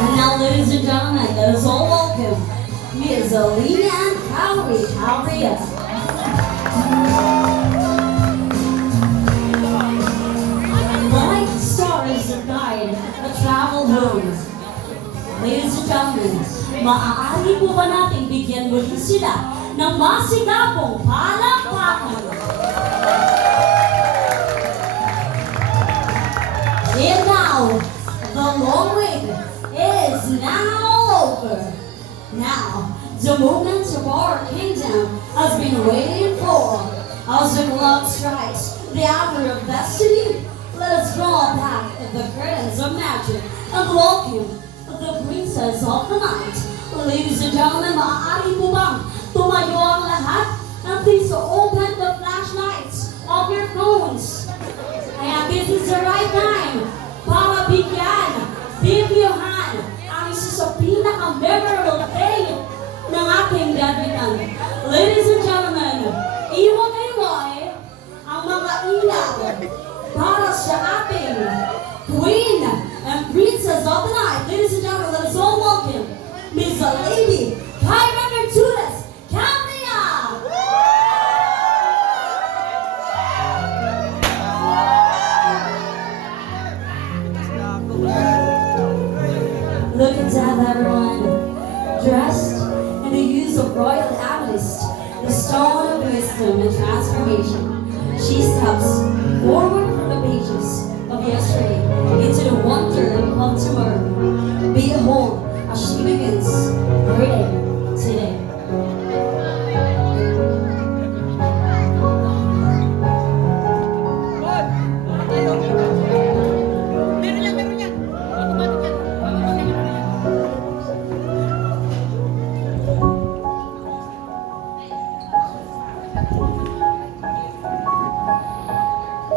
And now, ladies and gentlemen, let us all welcome Ms. Leanne Cowrie. How are you? Like stars that guide a travel home. Ladies and gentlemen, maaari po ba nating bigyan muli sila ng masigabong palakpakan? And now, the long wait is now over. Now, the moment of our kingdom has been waiting for. As the clock strikes the hour of destiny, let us draw back the curtains of magic and welcome the princess of the night. Ladies and gentlemen, maaari po bang tumayo ang lahat? And please open the flashlights of your phones. And this is the right time para bigyan, bibiyuhan ang isa sa pinaka-memorable day ng ating debutant. Ladies and gentlemen, iwag-iway ang mga ilaw para sa ating queen and princess of the night. Ladies and gentlemen, let us all welcome Miss Lady Kyra Mertudes Camlia! Look at that, everyone, dressed in the use of royal amethyst, the stone of wisdom and transformation. She steps forward from the pages of yesterday into the wonder of tomorrow. Behold, as she begins her day today.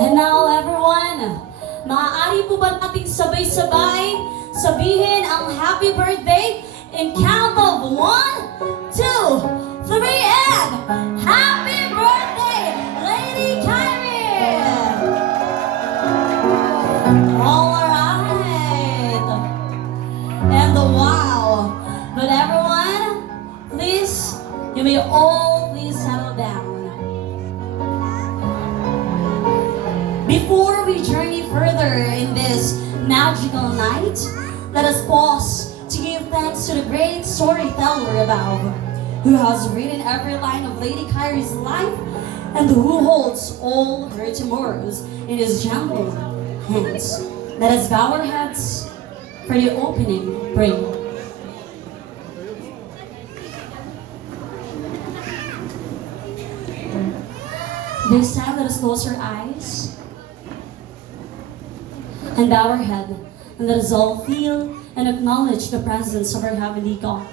And now, everyone, maaari po ba nating sabay-sabay sabihin ang happy birthday in count of 1, 2, 3, and happy birthday, Lady Kyrie! Alright! And wow! But everyone, please, you may all please settle down. Before we journey further in this magical night, let us pause to give thanks to the great storyteller above, who has written every line of Lady Kyrie's life and who holds all her tomorrows in his gentle hands. Let us bow our heads for the opening prayer. This time, let us close our eyes and bow our head, and let us all feel and acknowledge the presence of our Heavenly God.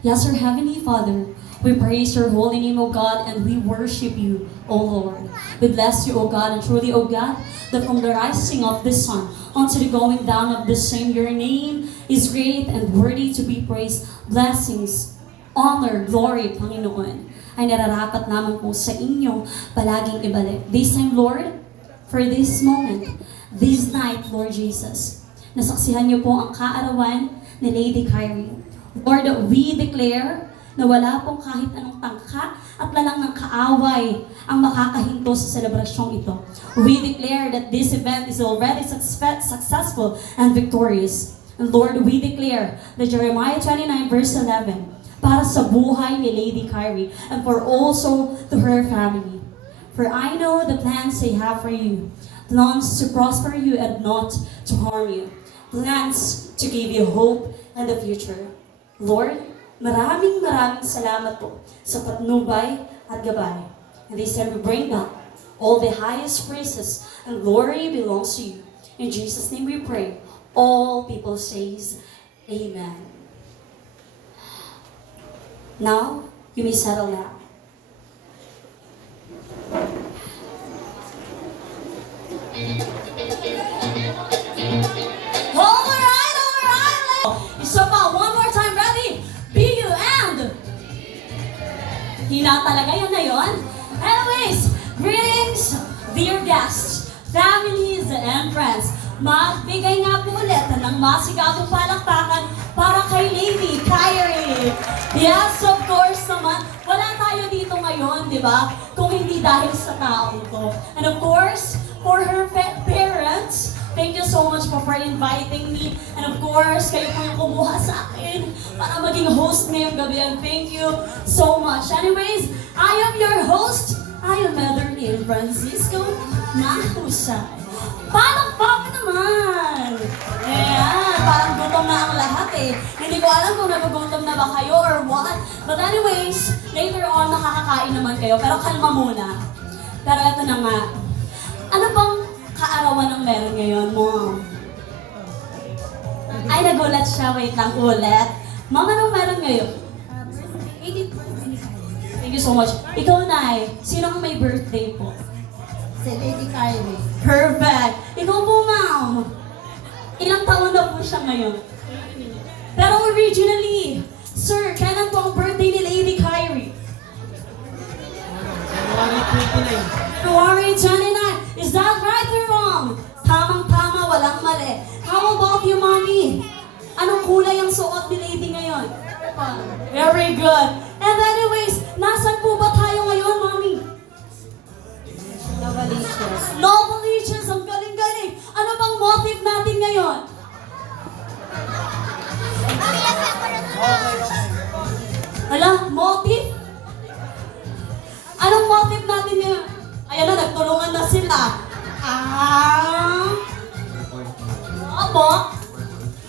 Yes, our Heavenly Father, we praise your holy name, O God, and we worship you, O Lord. We bless you, O God, and truly, O God, that from the rising of the sun unto the going down of the same, your name is great and worthy to be praised. Blessings, honor, glory, Panginoon, ay nararapat naman po sa inyo palaging ibalik. This time, Lord, for this moment, this night, Lord Jesus, nasaksihan niyo po ang kaarawan ni Lady Kyrie. Lord, we declare na wala pong kahit anong tangka at lalang ng kaaway ang makakahinto sa selebrasyong ito. We declare that this event is already successful and victorious. And Lord, we declare that Jeremiah 29 verse 11 para sa buhay ni Lady Kyrie and for also to her family. For I know the plans I have for you, plans to prosper you and not to harm you, plans to give you hope and the future. Lord, maraming salamat po sa patnubay at gabay. And this time we bring back all the highest praises and glory belongs to you. In Jesus' name we pray. All people says, Amen. Now, you may settle down. Alright. Isa pa, one more time, ready? Be you and hina talaga yun na yun. Anyways, greetings, dear guests. families, and friends, magbigay nga po ulit ng masigabong palakpakan para kay Lady Kyrie. Yes, of course naman, wala tayo dito ngayon, di ba? Kung hindi dahil sa taong to. And of course, for her parents, thank you so much po for inviting me. And of course, kayo po yung kumuha sa akin para maging host ngayong gabi. And thank you so much. Anyways, I am your host. I am Mother Neil Francisco Mahusay. Palakpak naman! Ayan, parang gutom na ang lahat eh. Hindi ko alam kung nagugutom na ba kayo or what. But anyways, later on nakakakain naman kayo. Pero kalma muna. Pero ito na nga. Ano bang kaarawan ang meron ngayon, Mom? Ay, nagulat siya. Wait lang, ulit. Mom, anong meron ngayon? Thank you so much. Ikaw, Nay, sino ang may birthday po? Si Lady Kylie. Perfect. Ikaw po, Ma'am. Ilang taon na po siya ngayon? Pero originally, Sir, kailan po ang birthday ni Lady Kyrie? February 29. Is that right or wrong? Tamang-tama, walang mali. How about you, Mommy? Anong kulay ang suot ni Lady ngayon? Very good. And anyways, nasan po ba tayo ngayon, Mommy? Novalicious. Novalicious, ang galing-galing. Ano bang motive natin ngayon? Hala, motive? Anong motive natin ngayon? Ayan na, nagtulungan na sila. Abo?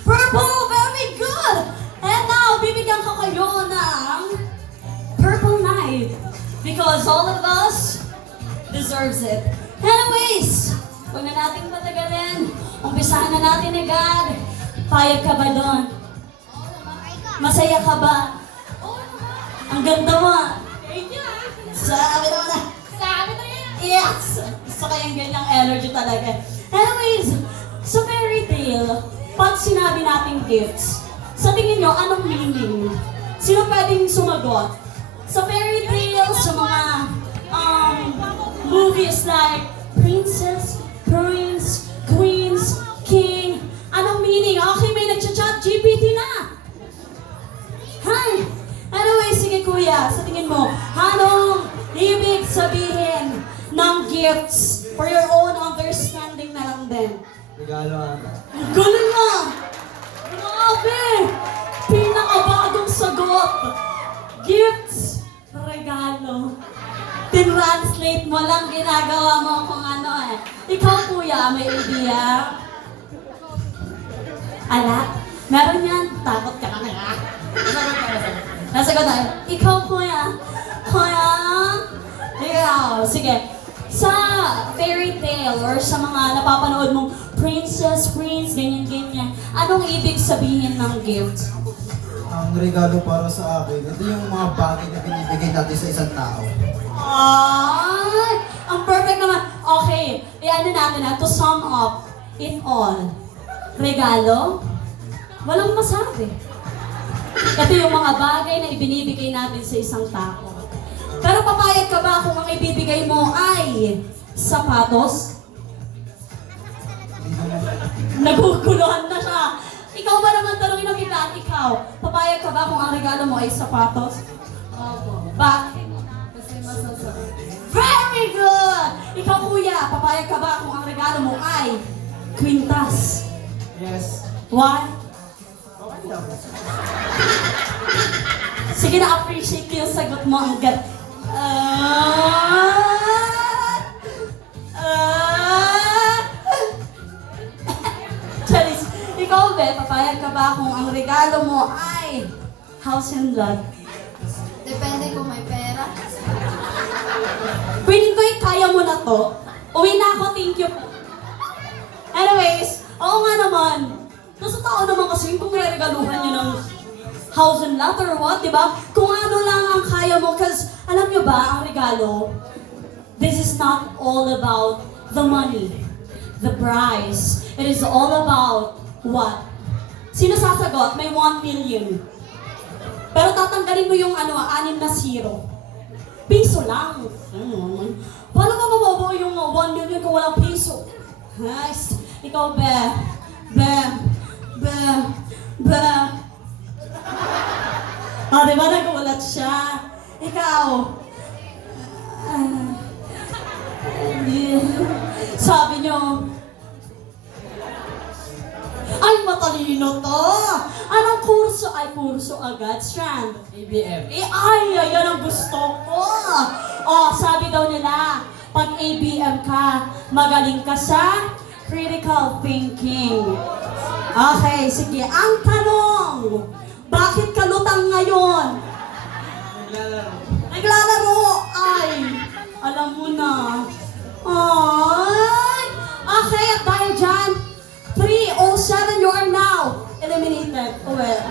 Purple, very good! And now, bibigyan ko kayo ng Purple Night. Because all of us deserves it. Anyways, huwag na natin patagalin. Umpisahan na natin agad. Payag ka ba doon? Masaya ka ba? Ang ganda mo. Thank you. Sabi naman na. Sabi na yan. Yes. Gusto kayang ganyang energy talaga. Anyways, sa fairy tale, pag sinabi nating gifts, sa tingin nyo, anong meaning? Sino pwedeng sumagot? Sa fairy tale, sa mga movies like Princess, Prince, Queens, King, anong meaning? Okay, may nag-chat GPT na. Hi! Anyway, sige kuya, sa tingin mo, anong ibig sabihin ng gifts for your own understanding na lang din? Regalo ata. Ang galing nga! Grabe! Pinakabagong sagot! Gifts, regalo. Tinranslate mo lang, ginagawa mo kung ano eh. Ikaw kuya, may idea? Ala? Meron yan? Takot ka na nga. Nasagot tayo. Ikaw kuya? Kuya? Ikaw. Sige. Sa fairy tale or sa mga napapanood mong princess, prince, ganyan-ganyan, anong ibig sabihin ng gift? Ang regalo para sa akin, ito yung mga bagay na binibigay natin sa isang tao. Ay! Ang perfect naman. Okay, i-ano natin na, to sum up it all. Regalo? Walang masabi. Ito yung mga bagay na ibinibigay natin sa isang tao. Pero papayag ka ba kung ang ibibigay mo ay sapatos? Naguguluhan na siya. Ikaw ba naman tanongin ng kita at ikaw? Papayag ka ba kung ang regalo mo ay sapatos? Opo. Bakit? Kasi masasarap. Very good! Ikaw kuya, papayag ka ba kung ang regalo mo ay kwintas? Yes. Why? Okay lang. Sige na, appreciate ko yung sagot mo. Ang gat... Charis, ikaw be, papayag ka ba kung ang regalo mo ay house and lot? Depende kung may pera. Pwede ko kaya mo na to. Uwi na ako, thank you. Anyways, oo nga naman. Nasa tao naman kasi kung may regaluhan nyo ng house and lot or what, di ba? Kung ano lang ang kaya mo. Kasi alam nyo ba, ang regalo, this is not all about the money, the prize. It is all about what? Sino sasagot? May 1 million. Pero tatanggalin mo yung 6 na zero. Piso lang. Paano ba mababaw yung 1 million kung walang piso? Nice. Ikaw, Be. Be. Be. Be. Oh, di ba nagulat siya? Ikaw. Sabi niyo, ay, matalino to. Anong kurso? Ay, kurso agad, Strand. ABM. Ay, ayan ang gusto ko. Oh, sabi daw nila, pag ABM ka, magaling ka sa critical thinking. Okay, sige. Ang tanong, bakit ka lutang ngayon? Naglalaro. Ay, alam mo na. Ay, okay, at dahil dyan, 3:07, you are now eliminated. Oh, well.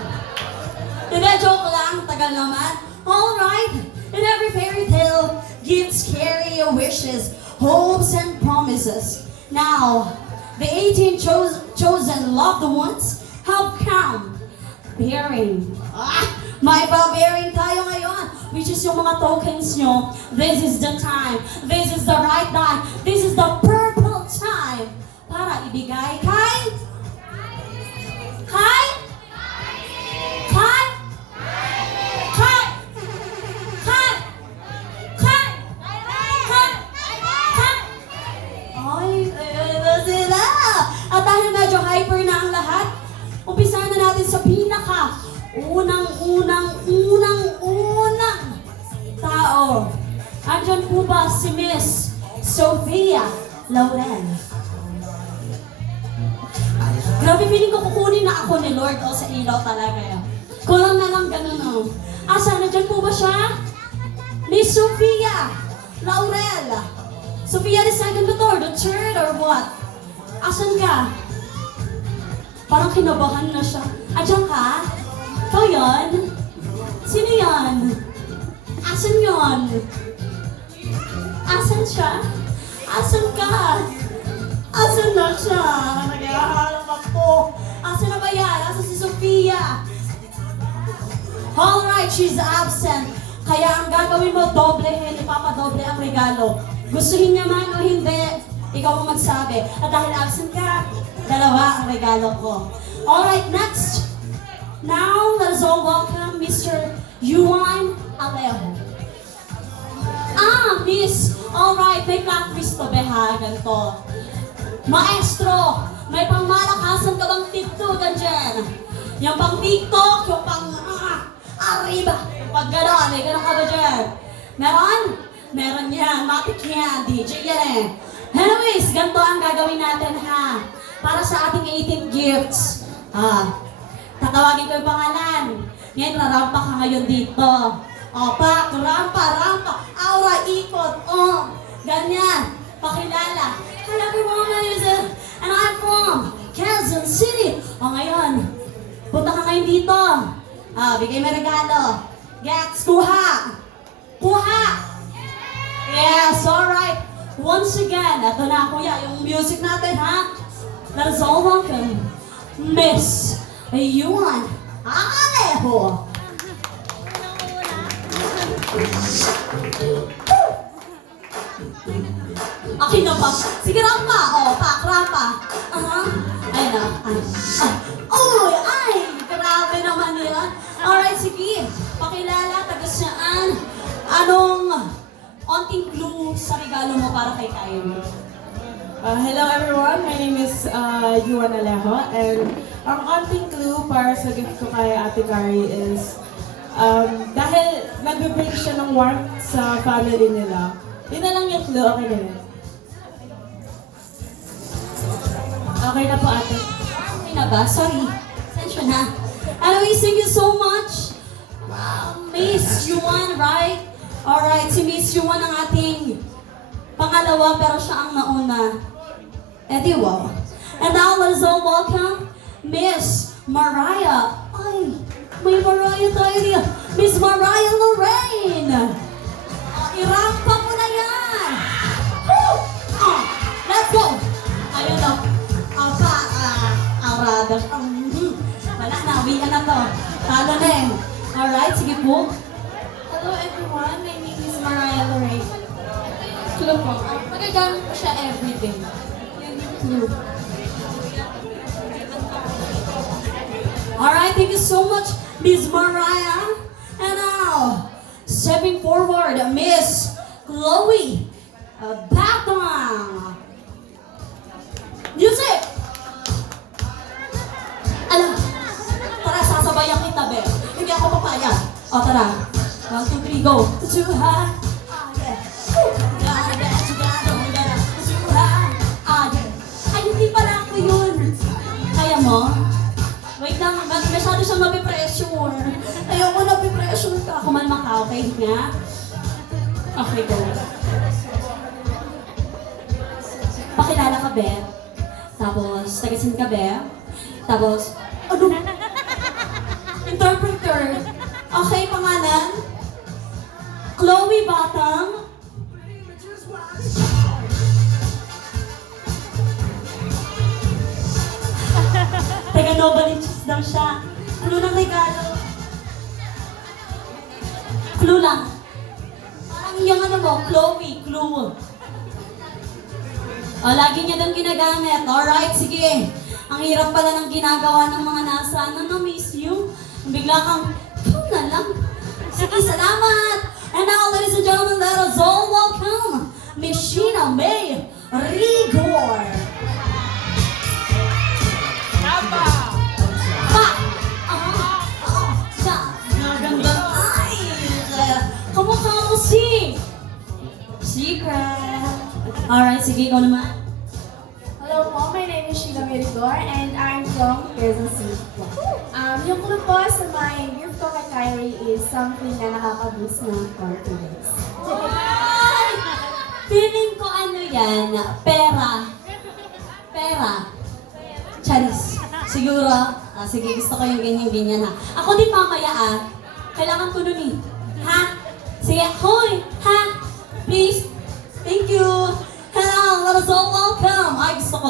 Hindi, joke lang. Tagal naman. Alright. In every fairy tale, gifts carry wishes, hopes, and promises. Now, the 18 chosen loved ones have come bearing. May bearing tayo ngayon, which is yung mga tokens nyo. This is the time. This is the right time. This is the purple time para ibigay kay ay, na sila. At dahil medyo hyper na ang lahat, umpisahan na natin sa unang tao. Andyan po ba si Miss Sophia Laurel? Grabe, feeling ko kukunin na ako ni Lord o sa ilaw talaga yun. Kulang na lang ganun o. Asa, nandyan po ba siya? Miss Sophia Laurel. Sophia the second, the third, the third, or what? Asan ka? Parang kinabahan na siya. Andiyan ka? Ikaw yun? Sino yan? Asan yun? Asan siya? Asan ka? Asan na siya? Naghahanap ako. Asan na ba yan? Asan si Sophia? Alright, she's absent. Kaya ang gagawin mo, doblehin, ipapadoble ang regalo. Gustuhin niya man o hindi, ikaw ang magsabi. At dahil absent ka, dalawa ang regalo ko. Alright, next. Now, let us all welcome Mr. Yuan Alejo. Miss. Alright, may plot twist to, behagan to. Maestro, may pangmalakasan ka bang tiktokan dyan? Yung pang TikTok, yung pang arriba. Pag gano'n, may gano'n ka ba dyan? Meron? Meron yan. Matik yan. DJ yan eh. Anyways, ganito ang gagawin natin ha. Para sa ating 18 gifts. Tatawagin ko yung pangalan. Ngayon, rarampa ka ngayon dito. Pak, rampa. Aura, ikot. Ganyan. Pakilala. Hello everyone, and I'm from Quezon City. Ngayon, punta ka ngayon dito. Bigay mo regalo. Gets, kuha. Yes, alright. Once again, ito na kuya, yung music natin ha. Let us all welcome Miss Yuan Alejo. Akin na pa. Sige, rampa. Rampa. Ayun na. Ay, grabe naman yun. Alright, sige. Pakilala, taga saan? Anong onting clue sa regalo mo para kay Kyrie? Hello everyone, my name is Yuan Alejo, and ang onting clue para sa gift ko kay Ate Carrie is dahil nag-bring siya ng warmth sa family nila. Yun na lang yung clue, okay na yun. Okay na po ate. Okay na ba? Sorry. Sensya na. Anyways, thank you so much. Miss Yuan, right? Alright, si Miss Yuan ang ating pangalawa pero siya ang nauna. Di wow. And now, let us all welcome Miss Mariah. Ay, may Mariah tayo niya. Miss Mariah Lorraine. Irampa mo na yan. Woo! Let's go. Ayun na. Arada. Wala na, uwian na to. Talo na eh. Alright, sige po. Hello everyone, my name is Mariah Lorraine. Clue po, magagamit ko siya everyday. clue. Alright, thank you so much, Miss Mariah. And now, stepping forward, Miss Chloe Batang. Music! Alam, tara, sasabayan kita, be. Hindi ako papayag. O, tara. 1, 2, 3, go. Too high. Ah, yeah. Gotta get together. Too high. Ah, yeah. Ay, hindi pala ako yun. Kaya mo? Wait lang, masyado siyang mapipressure. Ayoko napipressure ka. Kumalma ka, okay? Nga? Okay, go. Pakilala ka, be. Tapos, tagasin ka, be. Tapos, ano? Interpreter. Okay, pangalan? Chloe Batang. Teka, Novaliches daw siya. Clue ng regalo. Clue lang. Parang yung ano mo, Chloe, clue. O, lagi niya doon ginagamit. Alright, sige. Ang hirap pala ng ginagawa ng mga nasa, na-miss you. Bigla kang, na lang. Sige, salamat. And now, ladies and gentlemen, let us all welcome Miss Sheena May Rigor. Kamukha mo si Secret. Alright, sige, ikaw naman. Hello po, my name is Sheila Mirigor and I'm from Quezon City po. Yung clue po sa my gift ko kay Kyrie is something na nakaka-boost ng confidence. Ay! Feeling ko ano yan, pera. Pera. Charis. Siguro. Sige, gusto ko yung ganyan-ganyan ha. Ako din mamaya kailangan ko nun eh. Ha? Sige, hoy! Ha? Please? Thank you! Hello, let us all welcome. Ay, gusto ko